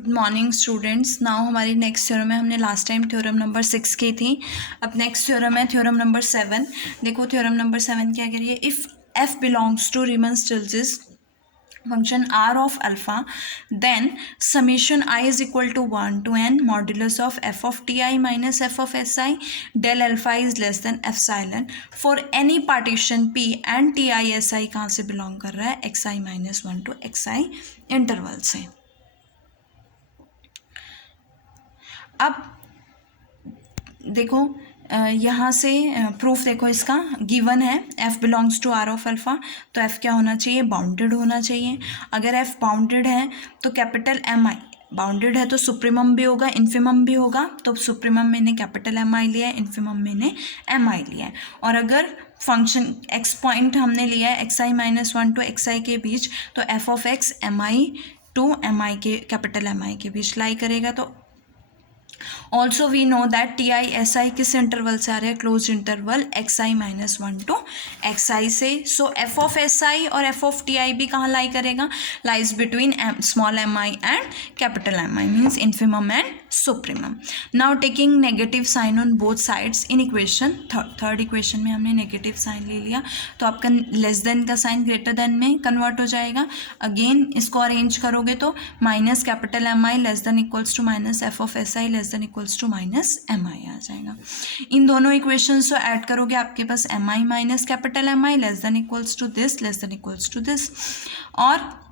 Good morning students. Now हमारी next theorem है, हमने लास्ट टाइम थ्योरम नंबर 6 की थी। अब नेक्स्ट थ्योरम है थ्योरम नंबर 7। देखो थ्योरम नंबर 7 क्या कह रही है, if f belongs to Riemann Stieltjes function r of alpha, then summation I is equal to 1 to n modulus of f of ti minus f of si del alpha is less than epsilon for any partition p and ti si कहाँ से belong कर रहा है, xi minus 1 to xi interval से। अब देखो यहाँ से प्रूफ देखो, इसका गिवन है f belongs to r of alpha, तो f क्या होना चाहिए, बाउंडेड होना चाहिए। अगर f बाउंडेड है तो कैपिटल mi बाउंडेड है तो सुप्रीमम भी होगा इन्फिमम भी होगा, तो सुप्रीमम मैंने कैपिटल mi लिया है, इन्फिमम मैंने mi लिया है। और अगर फंक्शन x पॉइंट हमने लिया है xi माइनस 1 टू xi के बीच, तो f of x mi to mi के कैपिटल mi के बीच लाई करेगा। तो also we know that T I S I किस इंटरवल से आ रहा है, close interval X I minus 1 to X I से। So F of S I और एफ ऑफ टी आई भी कहाँ लाई करेगा, lies between small M I and capital M I, means infimum and supremum. Now taking negative sign on both sides in equation third equation में हमने negative sign ले लिया, तो आपका less than का साइन ग्रेटर देन में convert हो जाएगा। अगेन इसको अरेंज करोगे तो minus capital M I less than equals to minus F of S I less than equals to minus M I आ जाएगा। इन दोनों इक्वेशंस को ऐड करोगे, आपके पास M I minus capital M I less than equals to this less than equals to this, और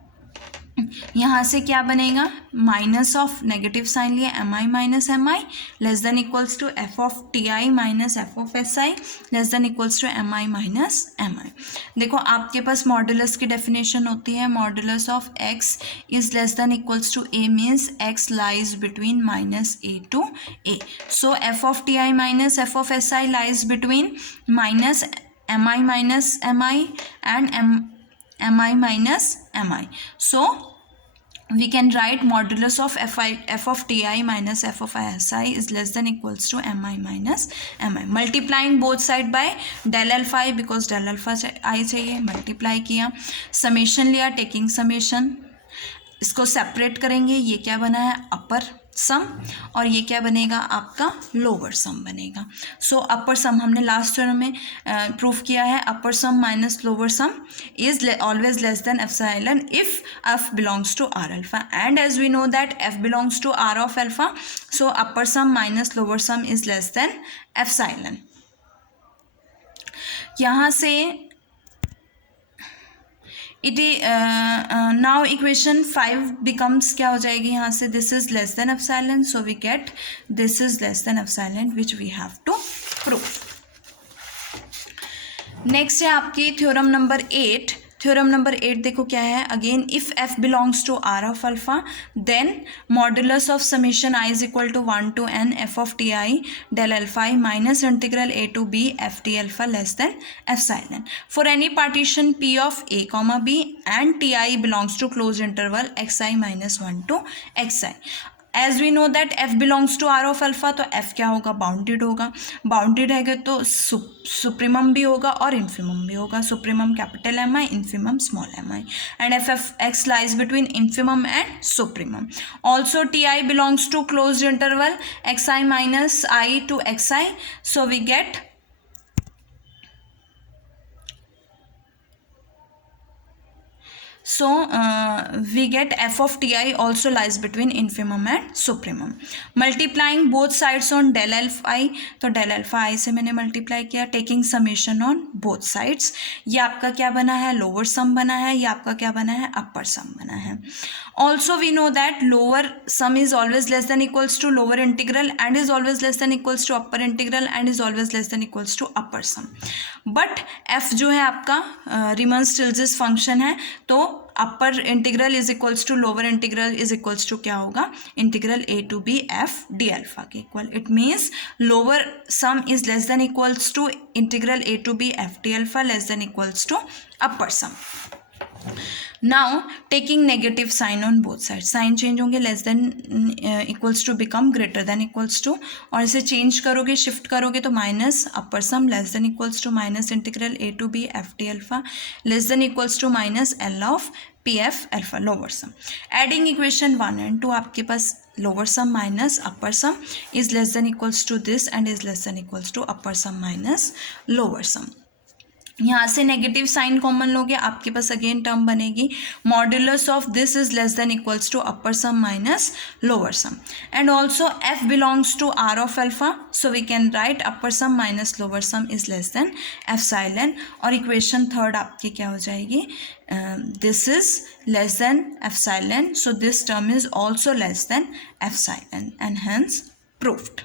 यहाँ से क्या बनेगा, माइनस ऑफ नेगेटिव साइन लिया M I minus M I less than equals to F of T I minus F of S I less than equals to M I minus M I. देखो आपके पास modulus की definition होती है, modulus of X is less than equals to A, means X lies between minus A to A. So F of T I minus F of S I lies between minus M I minus M I and M I minus M I. So we can write modulus of f of ti minus f of si is less than equals to mi minus mi, multiplying both side by del alpha I, because del alpha I चाहिए, multiply किया, summation लिया, taking summation, इसको separate करेंगे, ये क्या बना है upper सम और ये क्या बनेगा आपका लोअर सम बनेगा। सो अपर सम हमने लास्ट थ्योरम में प्रूफ किया है, upper sum minus lower sum is always less than epsilon if F belongs to R alpha, and as we know that F belongs to R of alpha, so upper sum minus lower sum is less than epsilon. यहाँ से it now equation 5 becomes क्या हो जाएगी, यहाँ से this is less than epsilon, so we get this is less than epsilon which we have to prove. Next है आपकी theorem number 8। Theorem number 8 देखो क्या है, again if f belongs to r of alpha then modulus of summation i is equal to 1 to n f of ti del alpha I minus integral a to b f t alpha less than epsilon for any partition p of a comma b and ti belongs to close interval xi minus 1 to xi। As we know that f belongs to r of alpha, तो f क्या होगा, bounded होगा, bounded है तो supremum भी होगा और infimum भी होगा, supremum capital M I infimum small M I, and F F X lies between infimum and supremum. Also T I belongs to close interval X I minus I to X I, so we get we get f of ti also lies between infimum and supremum. Multiplying both sides on del alpha I, तो del alpha I से मैंने multiply किया, taking summation on both sides, ये आपका क्या बना है, lower sum बना है, ये आपका क्या बना है, अपर सम बना है। Also we know that lower sum is always less than equals to lower integral and is always less than equals to upper integral and is always less than equals to upper sum. But f जो है आपका Riemann Stieltjes function है, तो upper integral is equals to lower integral is equals to क्या होगा, integral a to b f d alpha के equal. It means lower sum is less than equals to integral a to b f d alpha less than equals to upper sum. Now taking negative sign on both side, sign change होंगे, less than equals to become greater than equals to, और इसे change करोगे shift करोगे तो minus upper sum less than equals to minus integral a to b f d alpha less than equals to minus l of P F alpha lower sum. Adding equation 1 and 2 आपके पास lower sum minus upper sum is less than equals to this and is less than equals to upper sum minus lower sum. यहाँ से negative sign common लोगे, आपके पास again term बनेगी modulus of this is less than equals to upper sum minus lower sum. And also F belongs to R of alpha, so we can write upper sum minus lower sum is less than epsilon. और equation third आपकी क्या हो जाएगी, this is less than epsilon, so this term is also less than epsilon and hence proved.